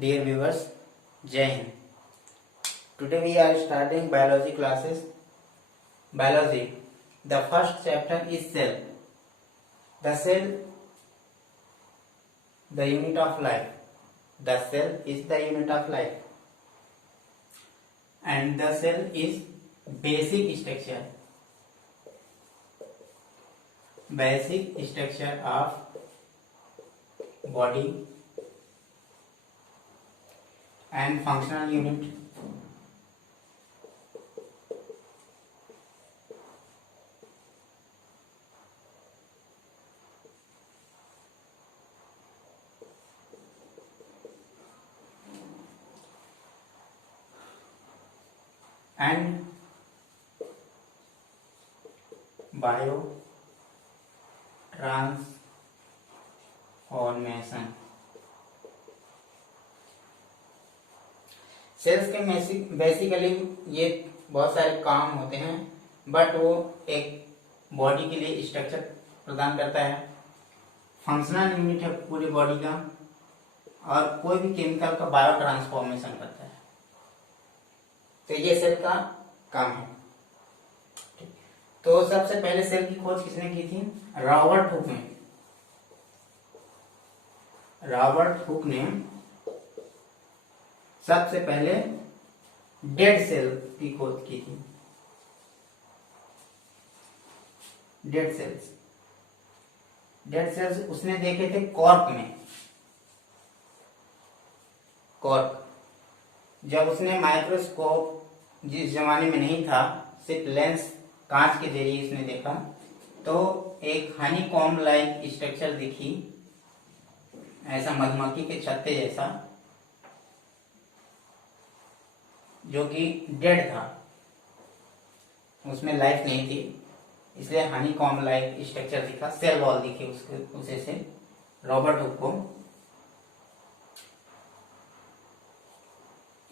Dear viewers, Jai Hind. Today we are starting biology classes. Biology. The first chapter is cell. The cell, the unit of life. The cell is the unit of life. And the cell is basic structure. Basic structure of body and functional unit. And bio transformation. Cells के basically ये बहुत सारे काम होते हैं, but वो एक body के लिए स्ट्रक्चर प्रदान करता है, फंक्शनल यूनिट है पूरी बॉडी का, और कोई भी केमिकल का बायो ट्रांसफॉर्मेशन करता है। तो ये सेल का काम है। तो सबसे पहले सेल की खोज किसने की थी? रॉबर्ट हुक ने। रॉबर्ट हुक ने सबसे पहले डेड सेल की खोज की थी। डेड सेल्स उसने देखे थे कॉर्क में। कॉर्क, जब उसने माइक्रोस्कोप जिस जमाने में नहीं था, सिर्फ लेंस कांच के जरिए इसने देखा, तो एक हनीकॉम्ब लाइक स्ट्रक्चर दिखी, ऐसा मधुमक्खी के छत्ते जैसा, जो कि डेड था, उसमें लाइफ नहीं थी, इसलिए हनीकॉम्ब लाइक स्ट्रक्चर दिखा, सेल वॉल दिखी उसे से रॉबर्ट हुक को।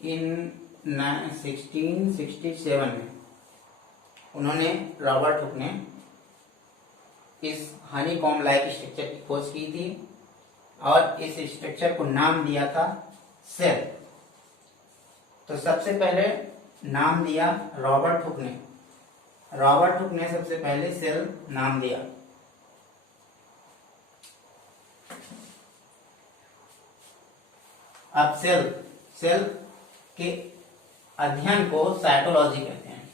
इन 1667 में रॉबर्ट हुक ने इस हनीकॉम्ब लाइक स्ट्रक्चर की खोज की थी और इस स्ट्रक्चर को नाम दिया था सेल। तो सबसे पहले नाम दिया रॉबर्ट हुक ने। रॉबर्ट हुक ने सबसे पहले सेल नाम दिया। अब सेल के अध्ययन को साइटोलॉजी कहते हैं।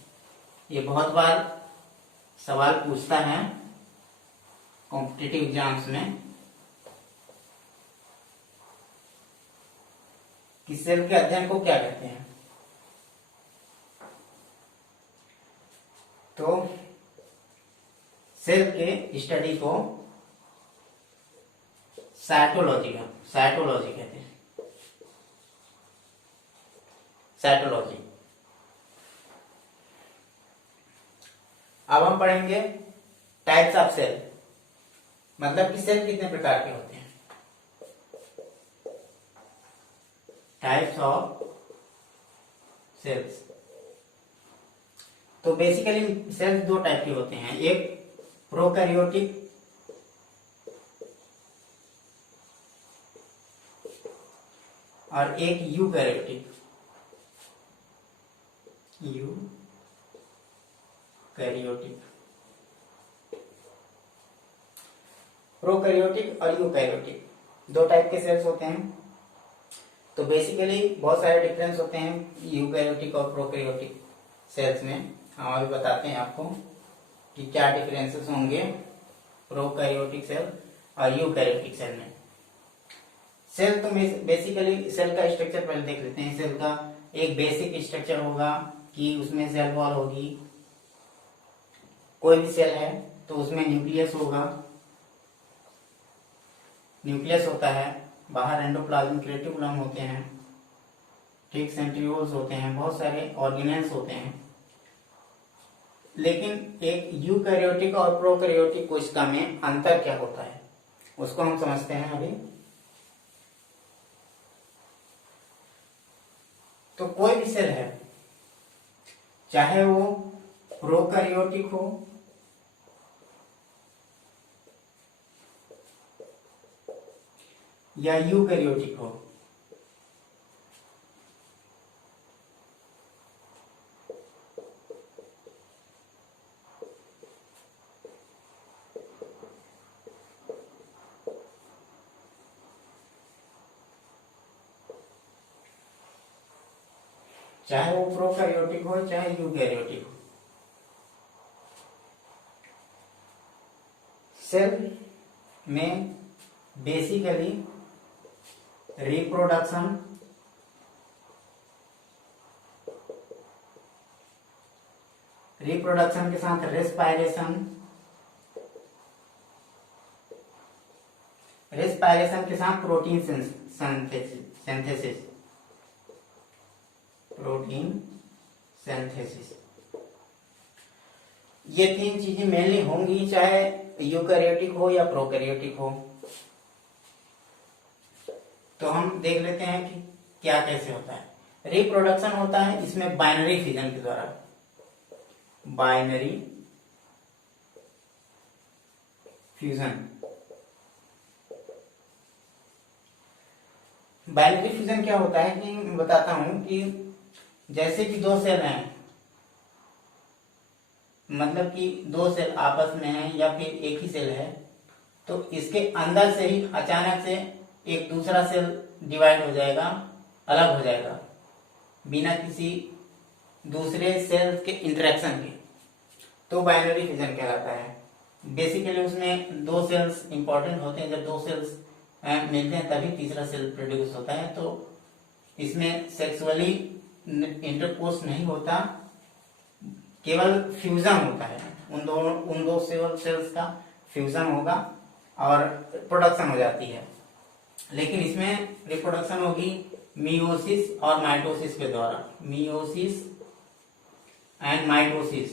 ये बहुत बार सवाल पूछता है कॉम्पिटिटिव एग्जाम्स में कि सेल के अध्ययन को क्या कहते हैं। तो सेल के स्टडी को साइटोलॉजी कहते हैं। साइटोलॉजी। अब हम पढ़ेंगे टाइप्स ऑफ सेल, मतलब कि सेल कितने प्रकार के होते हैं। Types of cells. तो बेसिकली सेल्स दो टाइप के होते हैं, एक प्रोकैरियोटिक और एक यूकैरियोटिक। प्रोकैरियोटिक और यूकैरियोटिक दो टाइप के सेल्स होते हैं। तो बेसिकली बहुत सारे डिफरेंस होते हैं यूकैरियोटिक और प्रोकैरियोटिक सेल्स में। हम अभी बताते हैं आपको कि क्या डिफरेंसेस होंगे प्रोकैरियोटिक सेल और यूकैरियोटिक सेल में। सेल तो बेसिकली सेल का स्ट्रक्चर पहले देख लेते हैं। सेल का एक बेसिक स्ट्रक्चर होगा कि उसमें सेल वॉल होगी। कोई भी सेल है तो उसमें न्यूक्लियस होगा, न्यूक्लियस होता है, बाहर एंडोप्लाज्मिक रेटिकुलम होते हैं, ठीक, सेंट्रियोल्स होते हैं, बहुत सारे ऑर्गेनेल्स होते हैं। लेकिन एक यूकैरियोटिक और प्रोकैरियोटिक कोशिका में अंतर क्या होता है उसको हम समझते हैं अभी। तो कोई भी सेल है, चाहे वो प्रोकैरियोटिक हो या यूकैरियोटिक हो, चाहे वो प्रोकैरियोटिक हो चाहे यूकैरियोटिक हो। सेल में बेसिकली रिप्रोडक्शन, रिप्रोडक्शन के साथ रेस्पायरेशन, रेस्पायरेशन के साथ प्रोटीन सिंथेसिस, प्रोटीन सिंथेसिस, ये तीन चीजें मेनली होंगी चाहे यूकैरियोटिक हो या प्रोकैरियोटिक हो। तो हम देख लेते हैं कि क्या कैसे होता है। रिप्रोडक्शन होता है इसमें बाइनरी फिजन के द्वारा, बाइनरी फ्यूजन। बाइनरी फ्यूजन क्या होता है कि मैं बताता हूं कि जैसे कि दो सेल हैं, मतलब कि दो सेल आपस में हैं या फिर एक ही सेल है, तो इसके अंदर से ही अचानक से एक दूसरा सेल डिवाइड हो जाएगा, अलग हो जाएगा बिना किसी दूसरे सेल्स के इंटरेक्शन के, तो बाइनरी फिजन कहलाता है। बेसिकली उसमें दो सेल्स इंपॉर्टेंट होते हैं, जब दो सेल्स मिलते हैं तभी तीसरा सेल प्रोड्यूस होता है। तो इसमें सेक्सुअली इंटरकोर्स नहीं होता, केवल फ्यूजन होता है, उन दो सेल्स का फ्यूजन होगा और प्रोडक्शन हो जाती है। लेकिन इसमें रिप्रोडक्शन होगी मियोसिस और माइटोसिस के द्वारा, मियोसिस एंड माइटोसिस।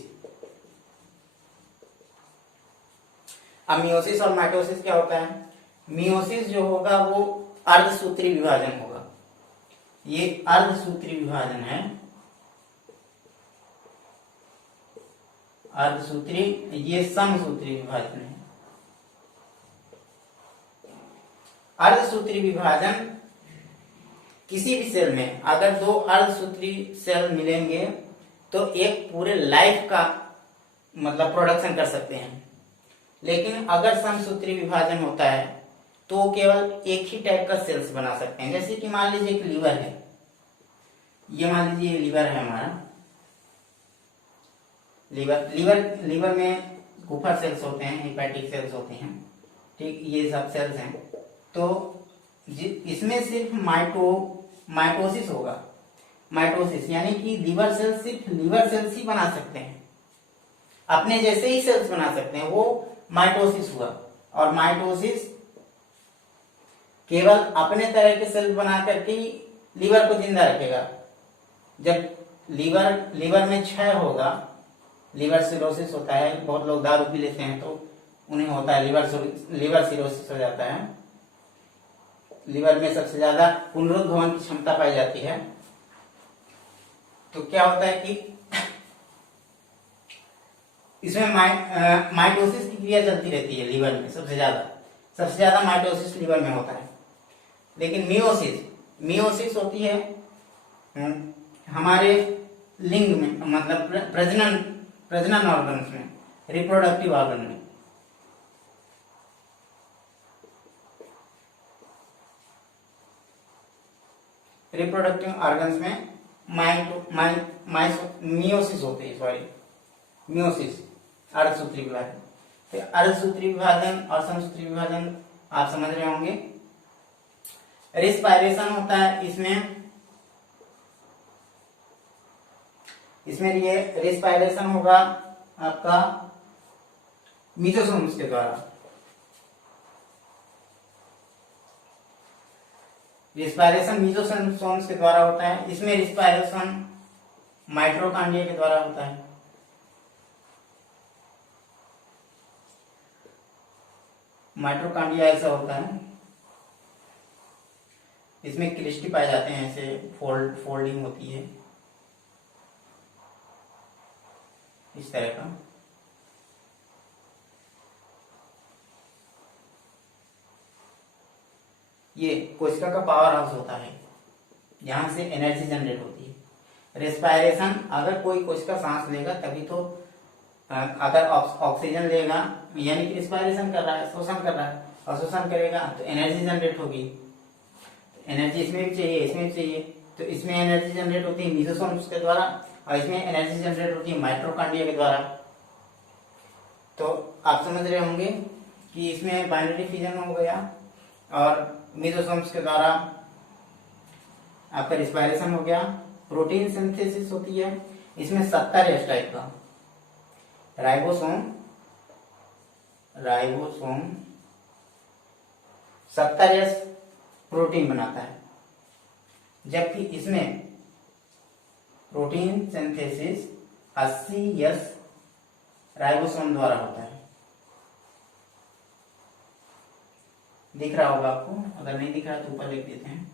अब मियोसिस और माइटोसिस क्या होता है? मियोसिस जो होगा वो अर्धसूत्री विभाजन होगा, ये अर्धसूत्री विभाजन है, अर्धसूत्री, ये समसूत्री विभाजन है। अर्धसूत्री विभाजन किसी भी सेल में अगर दो अर्धसूत्री सेल मिलेंगे तो एक पूरे लाइफ का मतलब प्रोडक्शन कर सकते हैं। लेकिन अगर समसूत्री विभाजन होता है तो केवल एक ही टाइप का सेल्स बना सकते हैं। जैसे कि मान लीजिए एक लीवर है, ये मान लीजिए लीवर है हमारा, लीवर में गुफर सेल्स होते हैं, हेपेटिक सेल्स होते हैं, ठीक, ये सब सेल्स हैं। तो इसमें सिर्फ माइटोसिस होगा, माइटोसिस यानी कि लीवर सेल्स सिर्फ लीवर सेल्स ही बना सकते हैं, अपने जैसे ही सेल्स बना सकते हैं, वो माइटोसिस हुआ। और माइटोसिस केवल अपने तरह के सेल बना करके ही लीवर को जिंदा रखेगा। जब लीवर में क्षय होगा, लीवर सिरोसिस होता है, बहुत लोग दारू पी लेते हैं तो उन्हें होता है लीवर सिरोसिस हो जाता है। लीवर में सबसे ज्यादा पुनरुद्भवन की क्षमता पाई जाती है। तो क्या होता है कि इसमें माइटोसिस की क्रिया चलती रहती है लीवर में, सबसे ज्यादा माइटोसिस लीवर में होता है। लेकिन मियोसिस होती है हमारे लिंग में, मतलब प्रजनन ऑर्गन्स में, रिप्रोडक्टिव ऑर्गन में। रिप्रोडक्टिव ऑर्गन्स में मियोसिस होते हैं, सॉरी मियोसिस, अर्धसूत्री विभाजन। तो अर्धसूत्री विभाजन और समसूत्री विभाजन आप समझ रहे होंगे। रिस्पायरेशन होता है इसमें ये रिस्पायरेशन होगा आपका मीजोसोम्स के द्वारा। रिस्पायरेशन मीजोसोम्स के द्वारा होता है। इसमें रिस्पायरेशन माइटोकॉन्ड्रिया के द्वारा होता है। माइटोकॉन्ड्रिया ऐसा होता है, इसमें क्रिस्टी पाए जाते हैं, ऐसे फोल्डिंग होती है इस तरह का। ये कोशिका का पावर हाउस होता है, यहां से एनर्जी जनरेट होती है। रेस्पायरेशन, अगर कोई कोशिका सांस लेगा तभी तो, अगर ऑक्सीजन लेगा यानी कि रेस्पायरेशन कर रहा है, शोषण कर रहा है, और शोषण करेगा तो एनर्जी जनरेट होगी। एनर्जी इसमें भी चाहिए, इसमें भी चाहिए, तो इसमें एनर्जी जनरेट होती है मीजोसोम्स के द्वारा, और इसमें एनर्जी जनरेट होती है माइटोकॉन्ड्रिया के द्वारा। तो आप समझ रहे होंगे कि इसमें बाइनरी फिजन हो गया और मीजोसोम्स के द्वारा आपका रिस्पायरेशन हो गया, प्रोटीन सिंथेसिस होती है। इसमें 70 एस टाइप का राइबोसोम 70 एस प्रोटीन बनाता है, जबकि इसमें प्रोटीन सिंथेसिस 80 एस राइबोसोम द्वारा होता है। दिख रहा होगा आपको, अगर नहीं दिख रहा तो ऊपर लिख देते हैं।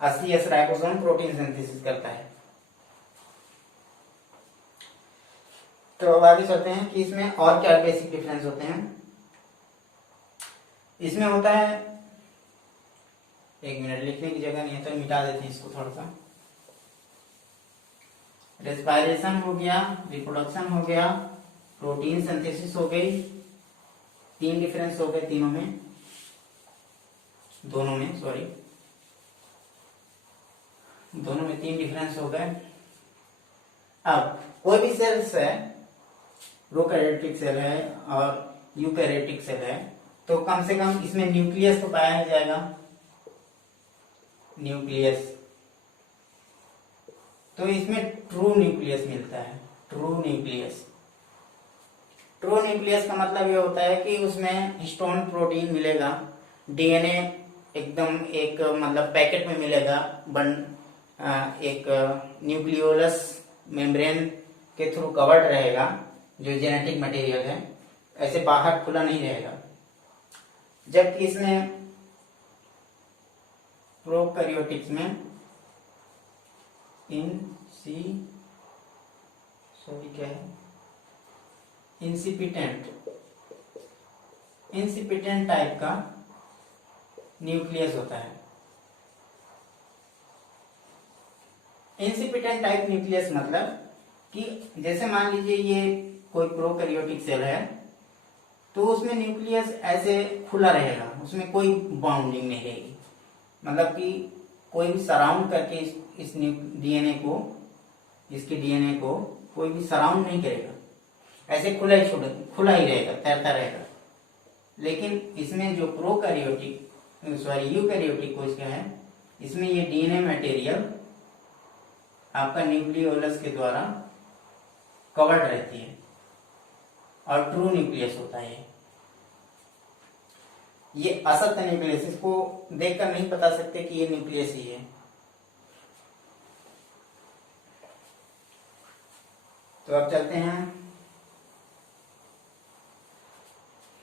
एस राइबोसोम प्रोटीन सिंथेसिस करता है। तो अब आगे चलते हैं कि इसमें और क्या बेसिक डिफरेंस होते हैं। इसमें होता है, एक मिनट लिखने की जगह नहीं है तो मिटा देते हैं इसको थोड़ा सा। रेस्पायरेशन हो गया, रिप्रोडक्शन हो गया, प्रोटीन सिंथेसिस हो गई, 3 डिफरेंस हो गए तीनों में, दोनों में 3 डिफरेंस हो गए। अब कोई भी सेल्स है, प्रोकैरियोटिक सेल है और यूकैरियोटिक सेल है, तो कम से कम इसमें न्यूक्लियस तो पाया ही जाएगा। न्यूक्लियस, तो इसमें ट्रू न्यूक्लियस मिलता है। ट्रू न्यूक्लियस का मतलब ये होता है कि उसमें हिस्टोन प्रोटीन मिलेगा, डीएनए एकदम एक मतलब पैकेट में मिलेगा, एक न्यूक्लियोलस मेम्ब्रेन के थ्रू कवर्ड रहेगा, जो जेनेटिक मटेरियल है, ऐसे बाहर खुला नहीं रहेगा। जबकि इसमें प्रोकैरियोटिक्स में इंसिपिटेंट टाइप का न्यूक्लियस होता है। इंसिपिटेंट टाइप न्यूक्लियस मतलब कि जैसे मान लीजिए ये कोई प्रोकैरियोटिक सेल है, तो उसमें न्यूक्लियस ऐसे खुला रहेगा, उसमें कोई बाउंडिंग नहीं रहेगी, मतलब कि कोई भी सराउंड करके इस डीएनए को, इसके डीएनए को कोई भी सराउंड नहीं करेगा, ऐसे खुला ही रहेगा, तैरता रहेगा। लेकिन इसमें जो यूकैरियोटिक कोश का है, इसमें ये डीएनए मटेरियल आपका न्यूक्लियोलस के द्वारा कवर्ड रहती है और ट्रू न्यूक्लियस होता है। ये असत्य न्यूक्लियस, इसको देखकर नहीं बता सकते कि ये न्यूक्लियस ही है। तो अब चलते हैं,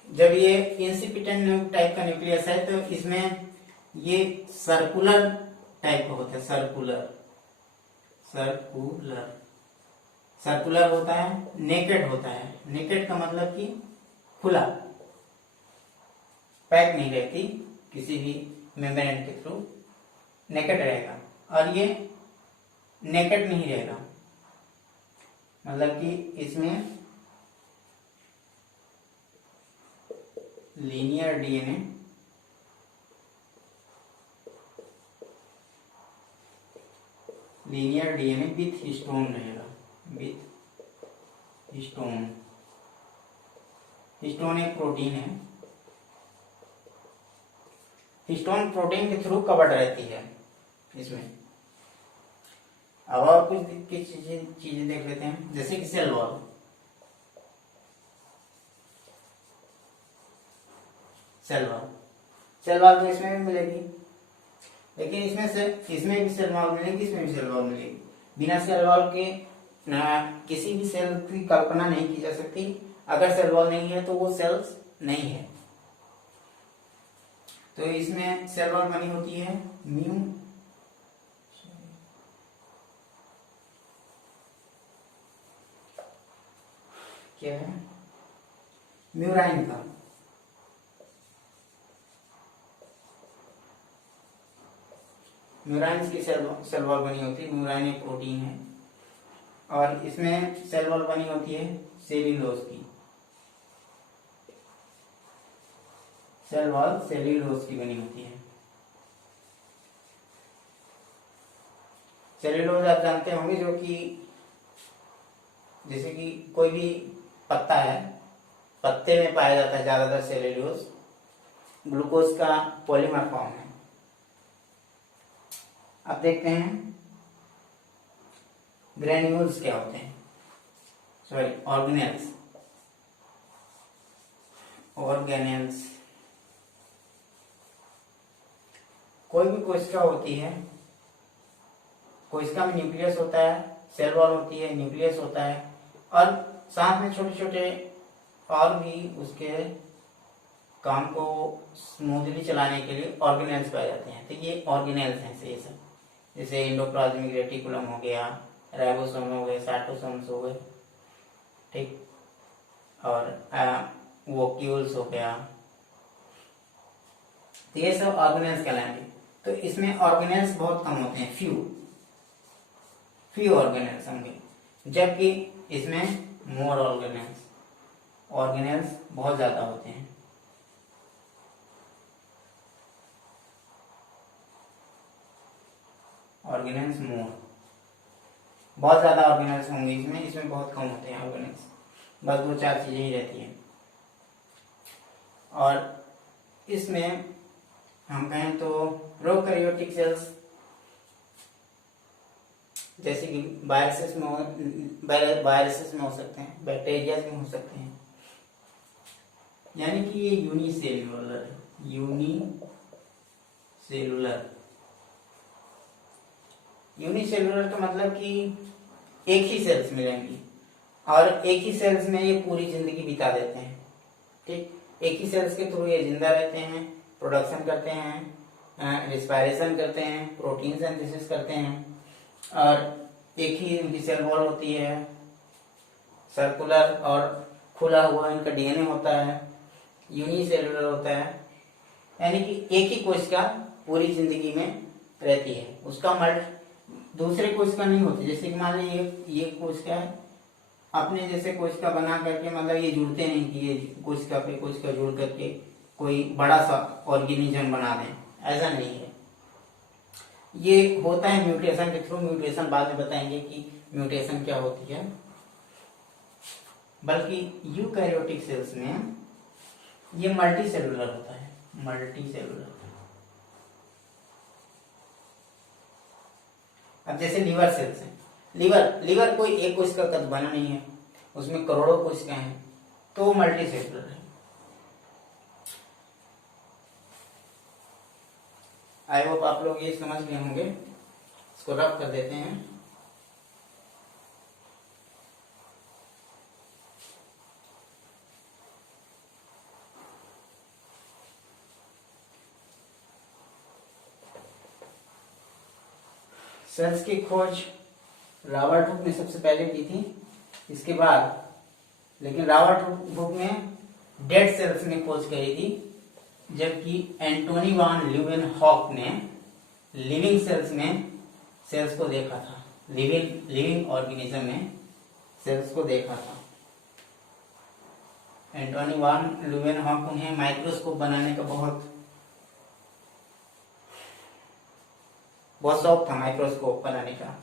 जब ये इंसिपिटेंट टाइप का न्यूक्लियस है तो इसमें ये सर्कुलर टाइप का होता है। सर्कुलर होता है, नेकेड होता है। नेकेड का मतलब कि खुला, पैक नहीं रहती किसी भी मेम्ब्रेन के थ्रू, नेकेड रहेगा। और ये नेकेड नहीं रहेगा, मतलब कि इसमें लीनियर डीएनए विथ हिस्टोन रहेगा, विथ हिस्टोन। हिस्टोन एक प्रोटीन है, हिस्टोन प्रोटीन के थ्रू कवर्ड रहती है इसमें। अब और कुछ चीजें देख लेते हैं, जैसे कि सेल वॉल। सेल वॉल तो इसमें भी मिलेगी, लेकिन इसमें भी सेल वॉल मिलेगी, इसमें भी सेल वॉल मिलेगी। बिना सेल वॉल के किसी भी सेल की कल्पना नहीं की जा सकती। अगर सेल वॉल नहीं है तो वो सेल्स नहीं है। तो इसमें सेल वॉल बनी होती है म्यूराइन का। म्यूराइंस की सेल वॉल बनी होती है। म्यूराइन एक प्रोटीन है और इसमें सेल वॉल बनी होती है सेल्यूलोज की। सेल वॉल सेल्यूलोज की बनी होती है। सेल्यूलोज आप जानते होंगे, जो कि जैसे कि कोई भी पत्ता है, पत्ते में पाया जाता है ज्यादातर सेल्यूलोज, ग्लूकोज का पॉलीमर फॉर्म है। अब देखते हैं ग्रेन्यूल्स क्या होते हैं, सॉरी ऑर्गेनेल्स। ऑर्गेनेल्स कोई भी कोशिका होती है, कोशिका में न्यूक्लियस होता है, सेल वॉल होती है, न्यूक्लियस होता है, और साथ में छोटे छोटे और भी उसके काम को स्मूथली चलाने के लिए ऑर्गेनेल्स पाए जाते हैं। तो ये ऑर्गेनेल्स हैं ये सब, जैसे एंडोप्लाज्मिक रेटिकुलम हो गया, राइबोसोम हो गए, साइटोसोम्स हो गए, ठीक, और वोक्यूल्स हो गया। तो ये सब ऑर्गेनेल्स कहलाएंगे। तो इसमें ऑर्गेनेल्स बहुत कम होते हैं, फ्यू ऑर्गेनेल्स होंगे, जबकि इसमें मोर ऑर्गेनेल्स बहुत ज्यादा होते हैं। ऑर्गेनेल्स मोर, बहुत ज्यादा ऑर्गेनेल्स होंगे इसमें बहुत कम होते हैं ऑर्गेनेल्स, बस 2-4 चीजें ही रहती हैं। और इसमें हम कहें तो प्रोकैरियोटिक सेल्स, जैसे कि वायरसेस में हो सकते हैं, बैक्टीरिया में हो सकते हैं, यानी कि ये यूनिसेल्यूलर है। यूनिसेल्यूलर का मतलब कि एक ही सेल्स मिलेंगी और एक ही सेल्स में ये पूरी जिंदगी बिता देते हैं, ठीक। एक ही सेल्स के थ्रू ये जिंदा रहते हैं, प्रोडक्शन करते हैं, रिस्पायरेशन करते हैं, प्रोटीन सिंथेसिस करते हैं, और एक ही इनकी सेल वॉल होती है, सर्कुलर और खुला हुआ इनका डीएनए होता है, यूनिसेल्यूलर होता है, यानी कि एक ही कोशिका पूरी जिंदगी में रहती है, उसका मल्ट दूसरे कोशिका नहीं होती। जैसे कि मान लीजिए ये कोशिका है, अपने जैसे कोशिका बना करके, मतलब ये जुड़ते नहीं कि ये कोशिका पे कोशिका जुड़ करके कोई बड़ा सा ऑर्गेनिज्म बना दें, ऐसा नहीं है। ये होता है म्यूटेशन के थ्रू। म्यूटेशन बाद में बताएंगे कि म्यूटेशन क्या होती है। बल्कि यूकैरियोटिक सेल्स में ये मल्टी सेलुलर होता है, मल्टी सेलुलर। अब जैसे लीवर सेल्स हैं, लीवर कोई एक कोशिका का बना नहीं है, उसमें करोड़ों कोशिकाएं हैं, तो मल्टी सेलुलर है। आई होप आप लोग ये समझ गए होंगे। इसको रफ कर देते हैं। सेल्स की खोज रॉबर्ट हुक ने सबसे पहले की थी, इसके बाद लेकिन रॉबर्ट हुक ने डेड सेल्स में खोज करी थी, जबकि एंटोनी वान ल्यूवेनहॉक ने लिविंग सेल्स में सेल्स को देखा था, लिविंग ऑर्गेनिज्म में सेल्स को देखा था। एंटोनी वान ल्यूवेनहॉक, उन्हें माइक्रोस्कोप बनाने का बहुत शौक था, माइक्रोस्कोप बनाने का।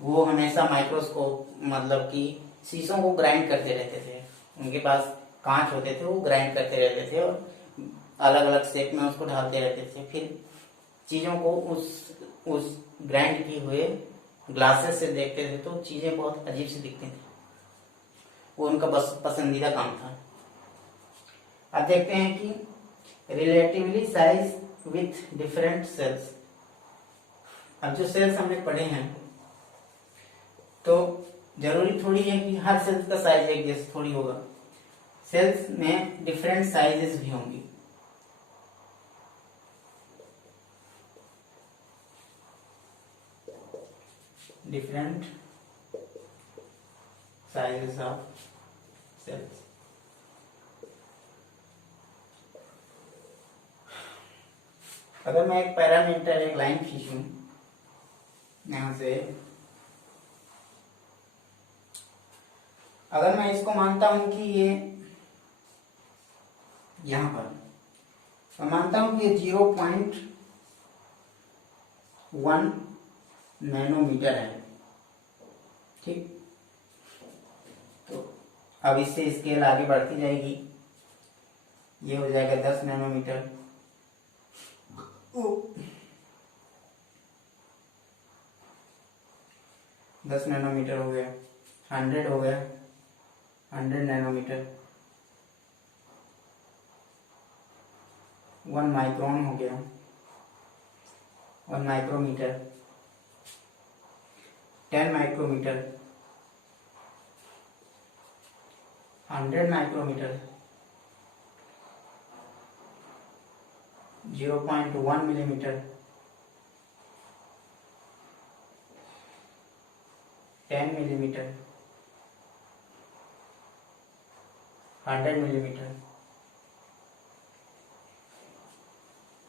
वो हमेशा माइक्रोस्कोप मतलब कि शीशों को ग्राइंड करते रहते थे, उनके पास कांच होते थे, वो ग्राइंड करते रहते थे और अलग अलग शेप में उसको ढालते रहते थे। फिर चीजों को उस ग्राइंड किए हुए ग्लासेस से देखते थे तो चीजें बहुत अजीब सी दिखती थी। वो उनका बस पसंदीदा काम था। अब देखते हैं कि relatively size with different cells. अब जो सेल्स हमने पढ़े हैं, तो जरूरी थोड़ी है कि हर सेल्स का साइज एक जैसा थोड़ी होगा। सेल्स में डिफरेंट साइजेस भी होंगी। Different sizes of cells. अगर मैं एक पैरामीटर, एक लाइन खींचूं यहां से, अगर मैं इसको मानता हूं कि ये यहां पर मैं मानता हूं कि 0.1 नैनोमीटर है। ठीक, तो अब इससे स्केल आगे बढ़ती जाएगी, ये हो जाएगा 10 नैनोमीटर, 10 नैनोमीटर हो गया, 100 हो गया, 100 नैनोमीटर, 1 माइक्रोन हो गया, 1 micrometre, 10 micrometre, 100 micrometre, 0.1 millimetre, 10 millimetre, 100 millimetre.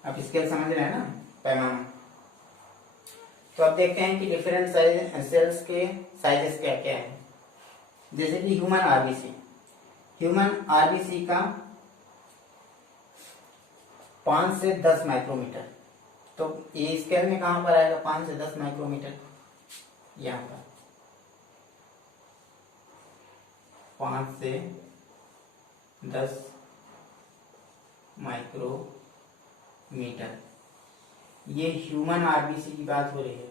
आप स्केल समझ रहे हैं ना, पैमाना। तो अब देखते हैं कि डिफरेंट सेल्स के साइजेस क्या क्या है। जैसे कि ह्यूमन आरबीसी का 5 से 10 माइक्रोमीटर, तो ये स्केल में कहां पर आएगा? 5 से 10 माइक्रोमीटर, यहां पर 5 से 10 माइक्रोमीटर। ये ह्यूमन आरबीसी की बात हो रही है।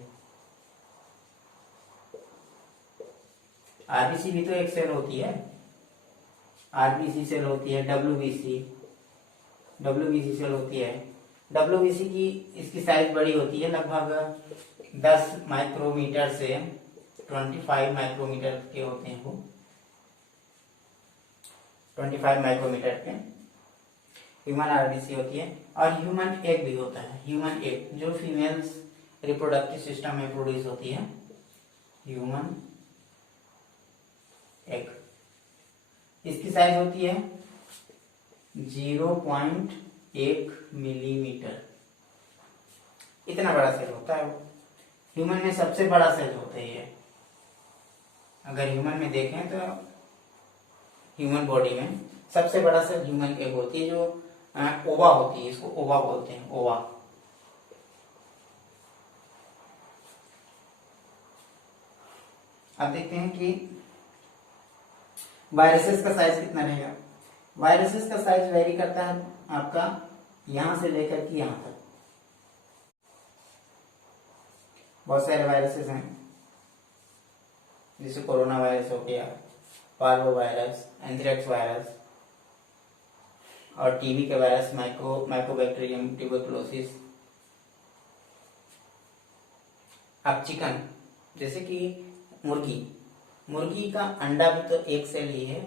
आरबीसी भी तो एक सेल होती है, आरबीसी सेल होती है, डब्ल्यूबीसी सेल होती है। डब्ल्यूबीसी की इसकी साइज बड़ी होती है, लगभग 10 माइक्रोमीटर से 25 माइक्रोमीटर के होते हैं वो, 25 माइक्रोमीटर के ह्यूमन आरबीसी होती है। और ह्यूमन एग भी होता है, ह्यूमन एग जो फीमेल्स रिप्रोडक्टिव सिस्टम में प्रोड्यूस होती है, ह्यूमन एग। इसकी साइज होती है 0.1 मिलीमीटर, इतना बड़ा सेल होता है वो। ह्यूमन में सबसे बड़ा सेल होता है ये। अगर ह्यूमन में देखें तो ह्यूमन बॉडी में सबसे बड़ा सेल ह्यूमन एग होती है, जो ओवा होती है, इसको ओवा बोलते हैं, ओवा। अब देखते हैं कि वायरसेस का साइज कितना रहेगा। वायरसेस का साइज वेरी करता है आपका यहां से लेकर के यहां तक। बहुत सारे वायरसेस हैं, जैसे कोरोना वायरस हो गया, पार्वो वायरस, एंथ्रेक्स वायरस, और टीबी के वायरस, माइकोबैक्टीरियम ट्यूबरकुलोसिस। अब चिकन, जैसे कि मुर्गी का अंडा भी तो एक सेल ही है,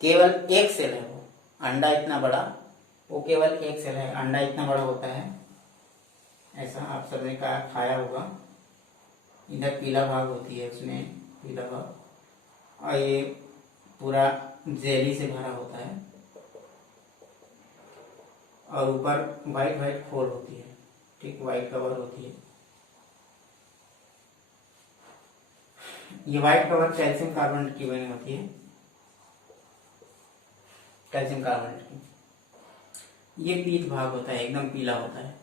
केवल एक सेल है वो। अंडा इतना बड़ा, वो केवल एक सेल है, अंडा इतना बड़ा होता है। ऐसा आप सबने खाया होगा। इधर पीला भाग होती है, उसमें पीला भाग, और ये पूरा जेली से भरा होता है, और ऊपर व्हाइट व्हाइट खोल होती है, ठीक, व्हाइट कवर होती है। ये व्हाइट कवर कैल्शियम कार्बोनेट की बनी होती है, कैल्शियम कार्बोनेट की। ये पीठ भाग होता है, एकदम पीला होता है।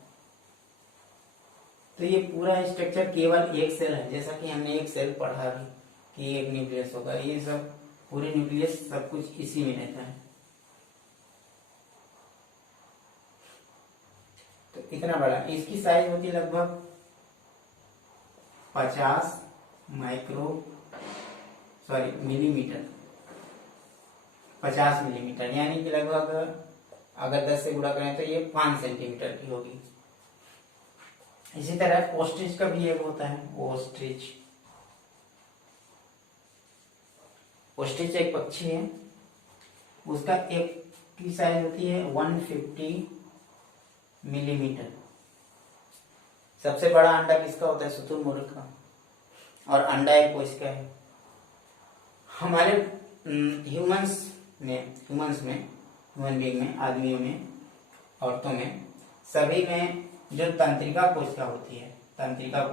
तो ये पूरा स्ट्रक्चर केवल एक सेल है, जैसा कि हमने एक सेल पढ़ा भी कि एक न्यूक्लियस होगा। ये सब पूरे न्यूक्लियस सब कुछ इसी में रहता है। तो इतना बड़ा, इसकी साइज होती है लगभग 50 मिलीमीटर, 50 मिलीमीटर, यानी कि लगभग अगर 10 से गुणा करें तो ये 5 सेंटीमीटर की होगी। इसी तरह ओस्ट्रिच का भी एक होता है, ओस्ट्रिच एक पक्षी है, उसका एक की साइज होती है 150 मिलीमीटर। सबसे बड़ा अंडा किसका होता है? शुतुरमुर्ग का, और अंडा एक कोशिका है। हमारे ह्यूमन बीइंग में, आदमियों में, औरतों में, सभी में जो तंत्रिका कोशिका होती है, तंत्रिका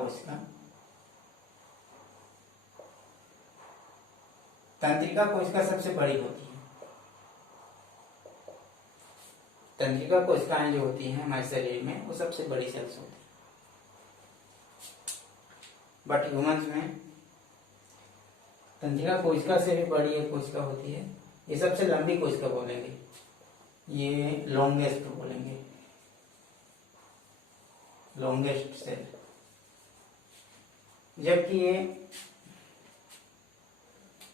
कोशिका सबसे बड़ी होती है। तंत्रिका कोशिकाएं जो होती हैं हमारे शरीर में वो सबसे बड़ी सेल्स होती हैं, बट ह्यूमंस में तंत्रिका कोशिका से भी बड़ी एक कोशिका होती है, ये सबसे लंबी कोशिका बोलेंगे, ये लॉन्गेस्ट बोलेंगे, लॉन्गेस्ट सेल। जबकि ये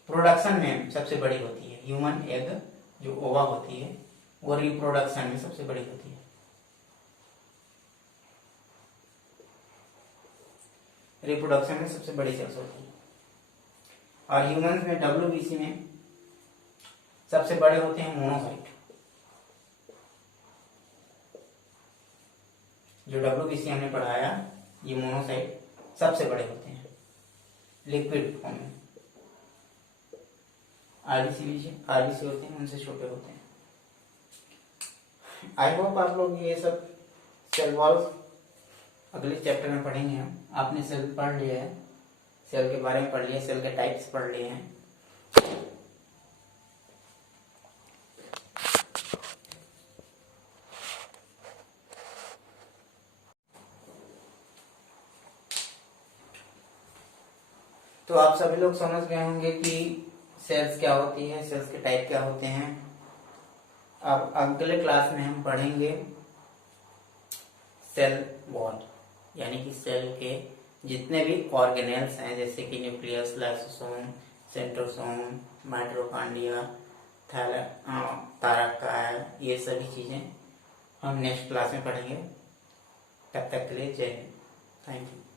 प्रोडक्शन में सबसे बड़ी होती है, ह्यूमन एग जो ओवा होती है वो रिप्रोडक्शन में सबसे बड़ी होती है। रिप्रोडक्शन में सबसे बड़ी सेल्स होती है। और ह्यूमंस में डब्ल्यूबीसी में सबसे बड़े होते हैं मोनोसाइट। जो डब्ल्यूबीसी हमने पढ़ाया, ये मोनोसाइट सबसे बड़े होते हैं लिक्विड फॉर्म में। आरबीसी होते हैं उनसे छोटे होते हैं। आई होप आप लोग ये सब सेल वॉल्स अगले चैप्टर में पढ़ेंगे हम। आपने सेल पढ़ लिया है, सेल के बारे में पढ़ लिया, सेल के टाइप्स पढ़ लिए हैं। तो आप सभी लोग समझ गए होंगे कि सेल्स क्या होती है, सेल्स के टाइप क्या होते हैं। अब अगले क्लास में हम पढ़ेंगे सेल वॉल, यानी कि सेल के जितने भी ऑर्गेनेल्स हैं, जैसे कि न्यूक्लियस, लाइसोसोम, सेंट्रोसोम, माइटोकॉन्ड्रिया, तारकाय, ये सभी चीजें हम नेक्स्ट क्लास में पढ़ेंगे। तब तक के लिए जय हिंद, थैंक यू।